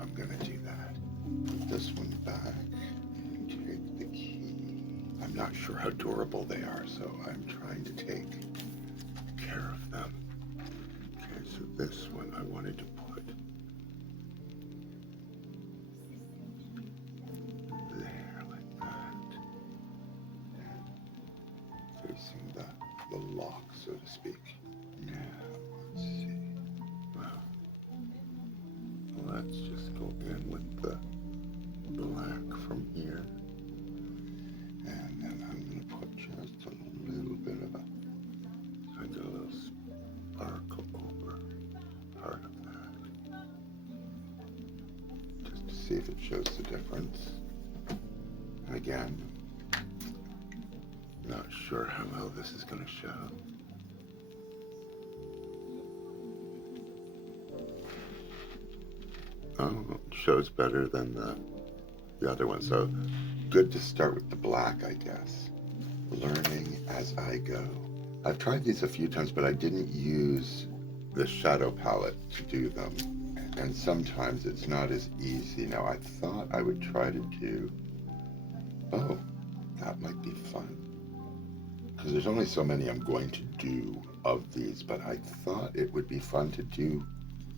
I'm gonna do that. Put this one back and take the key. I'm not sure how durable they are, so I'm trying to take care of them. Okay, so this one I wanted to put there like that, facing the lock, so to speak. Now, let's see. Well, let's just go in with the black from here. And then I'm going to put just a little bit of a little sparkle over part of that. Just to see if it shows the difference. And again, not sure how well this is going to show. Oh, it shows better than the other one. So good to start with the black, I guess. Learning as I go. I've tried these a few times, but I didn't use the shadow palette to do them. And sometimes it's not as easy. Now I thought I would try to do, oh, that might be fun. Because there's only so many I'm going to do of these, but I thought it would be fun to do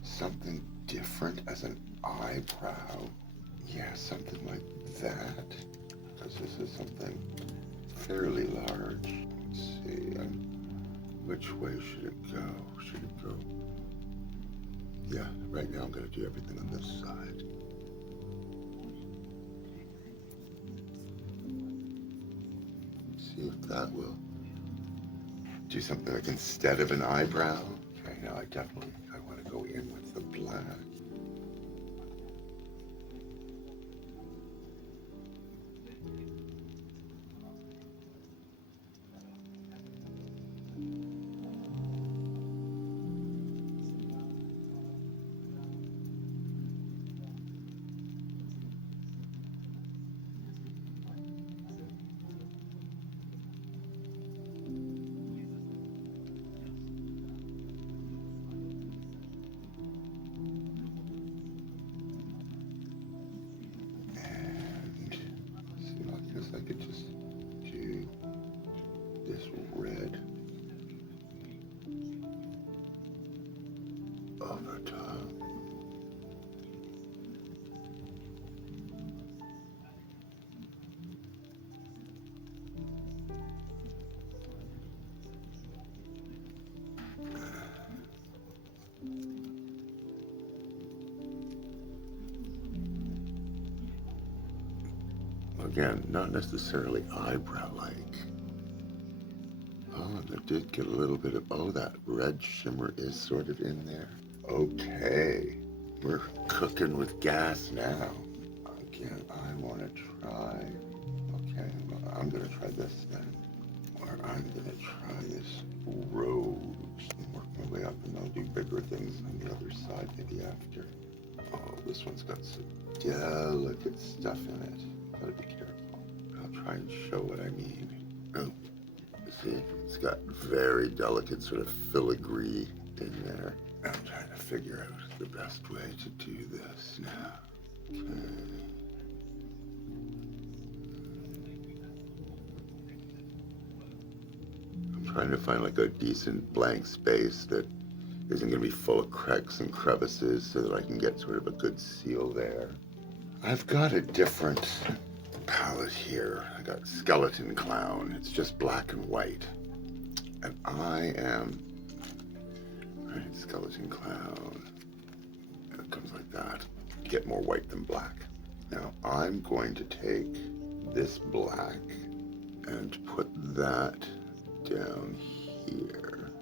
something different as an eyebrow. Yeah, something like that. Because this is something fairly large. Let's see, which way should it go? Should it go? Yeah, right now I'm going to do everything on this side. See if that will do something like instead of an eyebrow. Okay, now I want to go in with the black. I could just do this red over top. Again, not necessarily eyebrow-like. Oh, and I did get a little bit of, oh, that red shimmer is sort of in there. Okay, we're cooking with gas now. Again, I want to try, okay, well, I'm going to try this then. Or I'm going to try this rose and work my way up, and I'll do bigger things on the other side maybe after. Oh, this one's got some delicate stuff in it. Gotta be careful. I'll try and show what I mean. Oh, see, it's got very delicate sort of filigree in there. I'm trying to figure out the best way to do this now. Okay. I'm trying to find like a decent blank space that isn't going to be full of cracks and crevices so that I can get sort of a good seal there. I've got a different palette here. I got Skeleton Clown. It's just black and white. And I am, right, Skeleton Clown. And it comes like that. Get more white than black. Now I'm going to take this black and put that down here.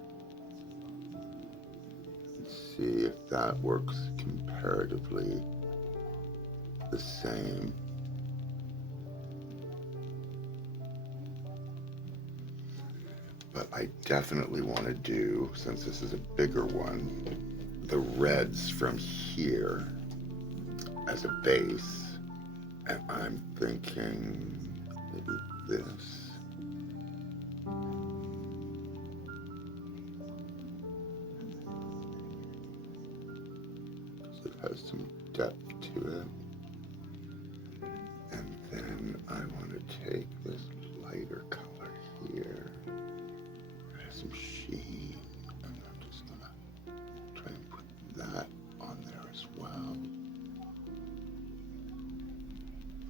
See if that works comparatively the same. But I definitely want to do, since this is a bigger one, the reds from here as a base. And I'm thinking maybe this. It has some depth to it. And then I want to take this lighter color here. There's some sheen, and I'm just gonna try and put that on there as well,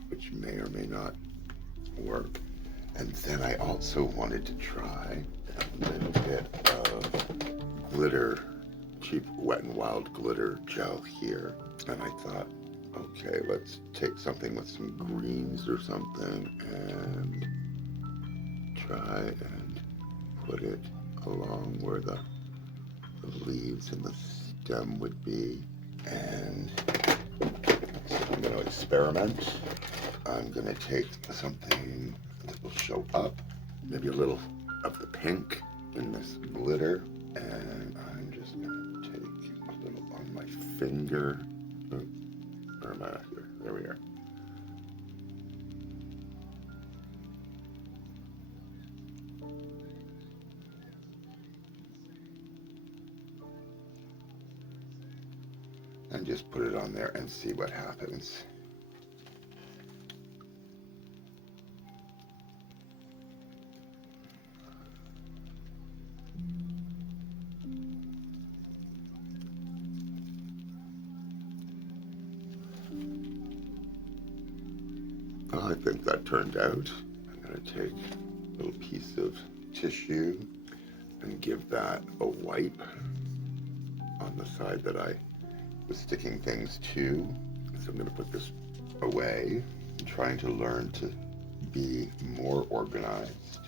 which may or may not work. And then I also wanted to try a little bit of glitter, cheap Wet n Wild glitter gel here. And I thought, okay, let's take something with some greens or something and try and put it along where the leaves and the stem would be. And so I'm going to experiment. I'm going to take something that will show up, maybe a little of the pink in this glitter, and I'm just going to take a little on my finger. Where am I here? There we are. And just put it on there and see what happens. Well, I think that turned out. I'm going to take a little piece of tissue and give that a wipe on the side that I was sticking things to. So I'm going to put this away. I'm trying to learn to be more organized.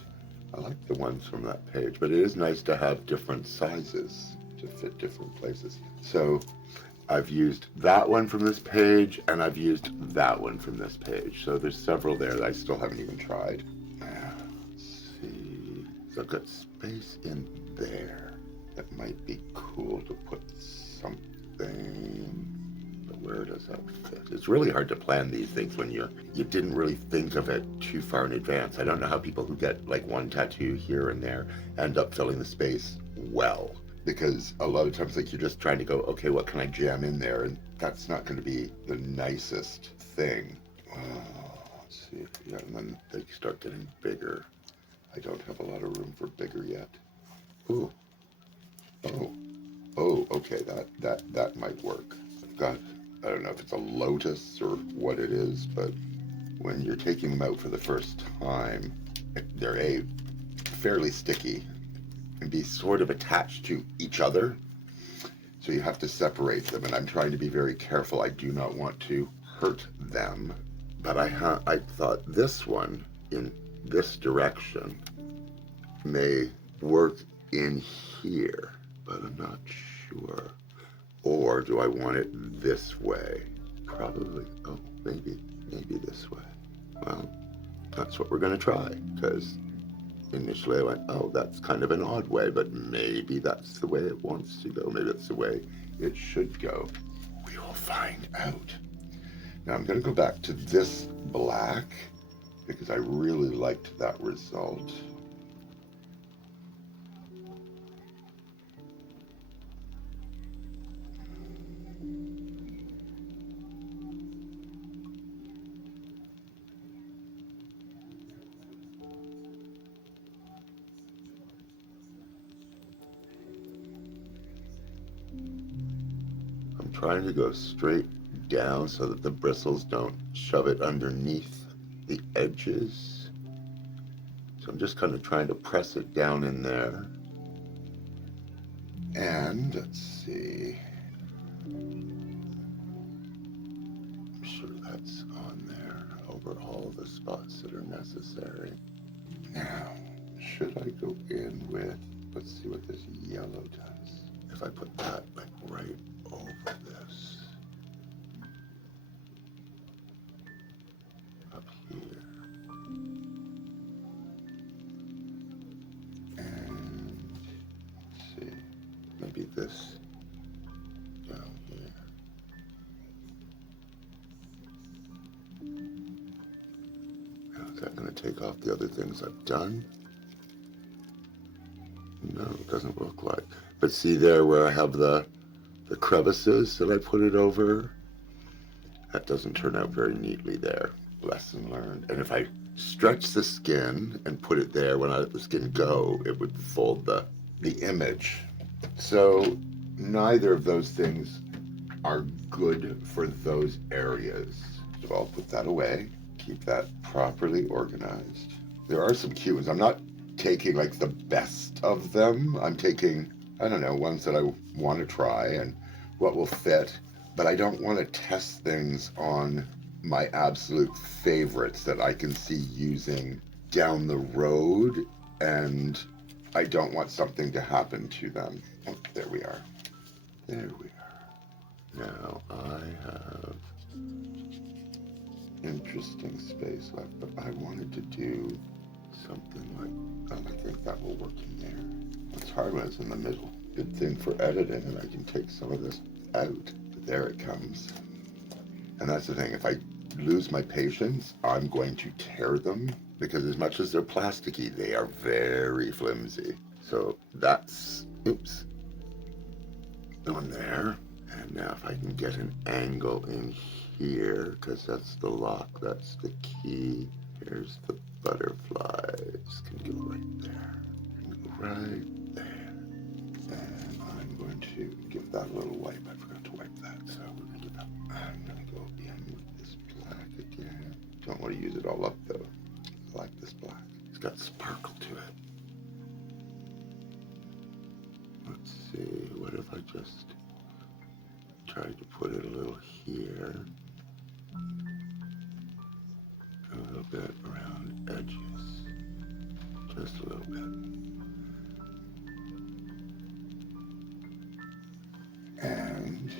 I like the ones from that page, but it is nice to have different sizes to fit different places. So I've used that one from this page, and I've used that one from this page. So there's several there that I still haven't even tried. Let's see. So I've got space in there. That might be cool to put something, but where does that fit? It's really hard to plan these things when you didn't really think of it too far in advance. I don't know how people who get like one tattoo here and there end up filling the space well. Because a lot of times, like, you're just trying to go, okay, what can I jam in there? And that's not going to be the nicest thing. Let's see. Yeah, and then they start getting bigger. I don't have a lot of room for bigger yet. Ooh. Oh, okay, that might work. I've got, I don't know if it's a lotus or what it is, but when you're taking them out for the first time, they're fairly sticky and be sort of attached to each other. So you have to separate them, and I'm trying to be very careful. I do not want to hurt them. But I thought this one in this direction may work in here, but I'm not sure. Or do I want it this way? Probably, maybe this way. Well, that's what we're gonna try, because initially I went, oh, that's kind of an odd way, but maybe that's the way it wants to go. Maybe that's the way it should go. We will find out. Now I'm going to go back to this black because I really liked that result. I'm trying to go straight down so that the bristles don't shove it underneath the edges. So I'm just kind of trying to press it down in there. And let's see. I'm sure that's on there over all the spots that are necessary. Now, should I go in with, let's see what this yellow does. If I put that like right over this, up here, and let's see, maybe this down here. Now, is that going to take off the other things I've done? No, it doesn't look like. But see there where I have the crevices that I put it over? That doesn't turn out very neatly there. Lesson learned. And if I stretch the skin and put it there, when I let the skin go, it would fold the image. So neither of those things are good for those areas. So I'll put that away, keep that properly organized. There are some cute ones. I'm not taking like the best of them. I'm taking, I don't know, ones that I want to try and what will fit, but I don't want to test things on my absolute favorites that I can see using down the road, and I don't want something to happen to them. Oh, there we are. There we are. Now I have interesting space left, but I wanted to do something like, I think that will work in there. It's hard when it's in the middle. Good thing for editing, and I can take some of this out. But there it comes. And that's the thing, if I lose my patience, I'm going to tear them, because as much as they're plasticky, they are very flimsy. So that's, oops, on there. And now if I can get an angle in here, because that's the lock, that's the key. Here's the butterflies. Can go right there. Can go right there. And I'm going to give that a little wipe. I forgot to wipe that, so we're going to do that. I'm going to go in with this black again. Don't want to use it all up though. I like this black. It's got sparkle to it. Let's see, what if I just tried to put it a little here, a little bit around edges, just a little bit. And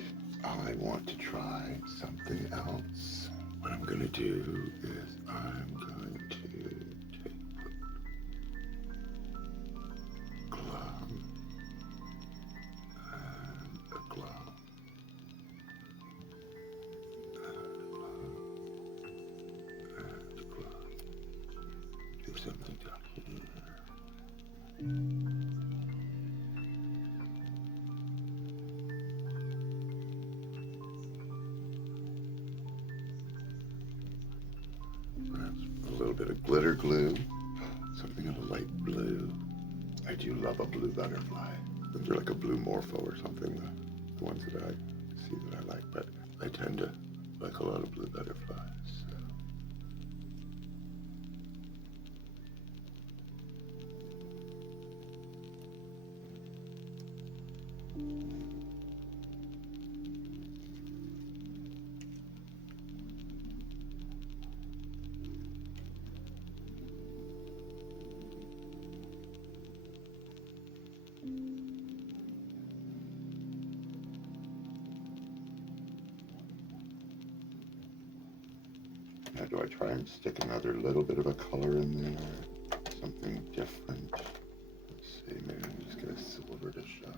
I want to try something else. What I'm going to do is I'm going to take a glove and a glove. Do something down here. Perhaps a little bit of glitter glue, something of a light blue. I do love a blue butterfly. They're like a blue morpho or something, the ones that I see that I like, but I tend to like a lot of blue butterflies. So. Now do I try and stick another little bit of a color in there? Something different? Let's see, maybe I'll just get a silver to show.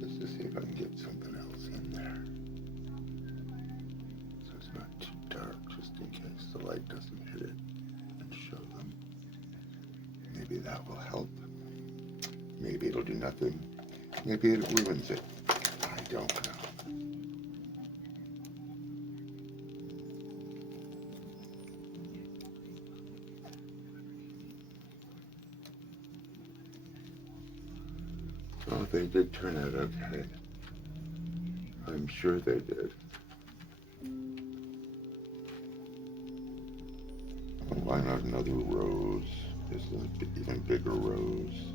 Just to see if I can get something else in there. So it's not too dark, just in case the light doesn't hit it and show them. Maybe that will help. Maybe it'll do nothing. Maybe it ruins it. I don't know. Oh, they did turn out okay. I'm sure they did. Oh, why not another rose? This is an even bigger rose.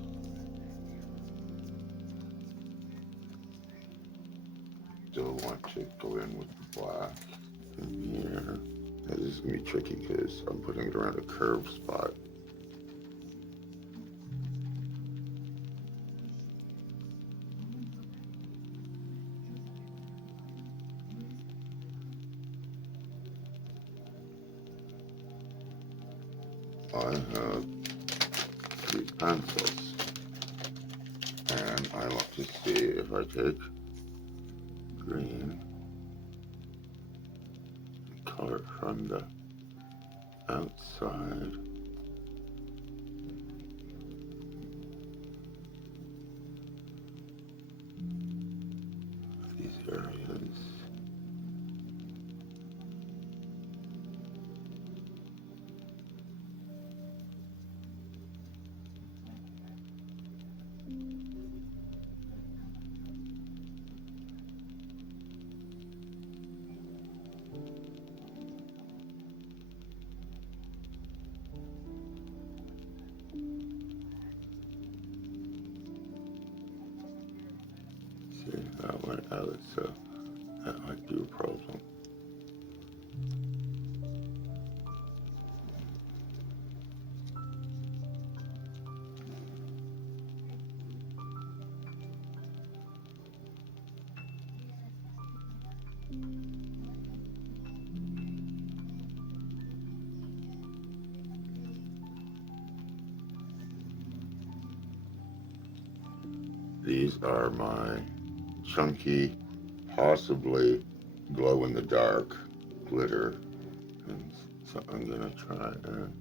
Still want to go in with the black in here. Now, this is going to be tricky because I'm putting it around a curved spot. I have these pencils, and I want to see if I take green color from the outside. These areas. See, that went out, so that might be a problem. These are my chunky, possibly glow-in-the-dark glitter, and so I'm gonna try and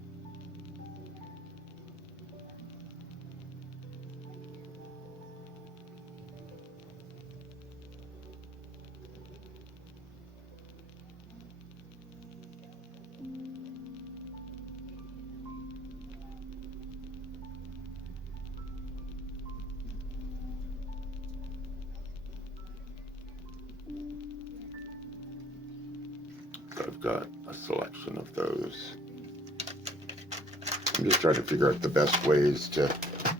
I've got a selection of those. I'm just trying to figure out the best ways to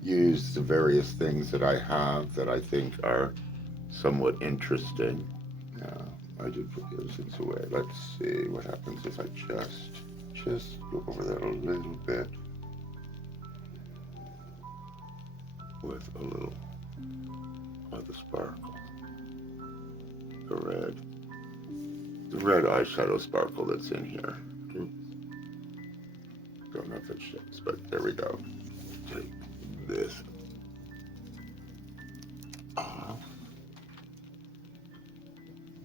use the various things that I have that I think are somewhat interesting. I did put those things away. Let's see what happens if I just go over that a little bit with a little of the sparkle, the red eyeshadow sparkle that's in here. Don't know if it shows, but there we go. Take this off.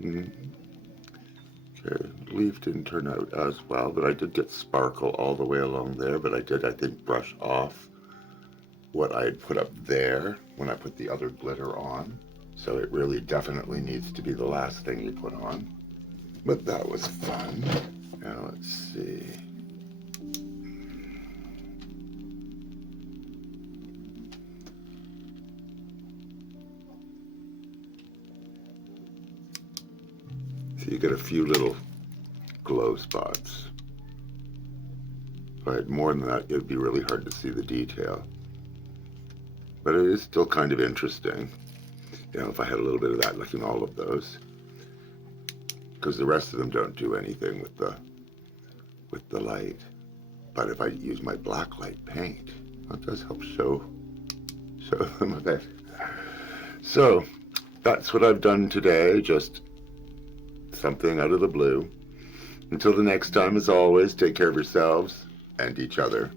Okay, leaf didn't turn out as well, but I did get sparkle all the way along there, but I did, I think, brush off what I had put up there when I put the other glitter on. So it really definitely needs to be the last thing you put on. But that was fun. Now let's see. So you get a few little glow spots. If I had more than that, it would be really hard to see the detail. But it is still kind of interesting. You know, if I had a little bit of that, like in all of those. Because the rest of them don't do anything with the light. But if I use my black light paint, that does help show them a bit. So that's what I've done today, just something out of the blue. Until the next time, as always, take care of yourselves and each other.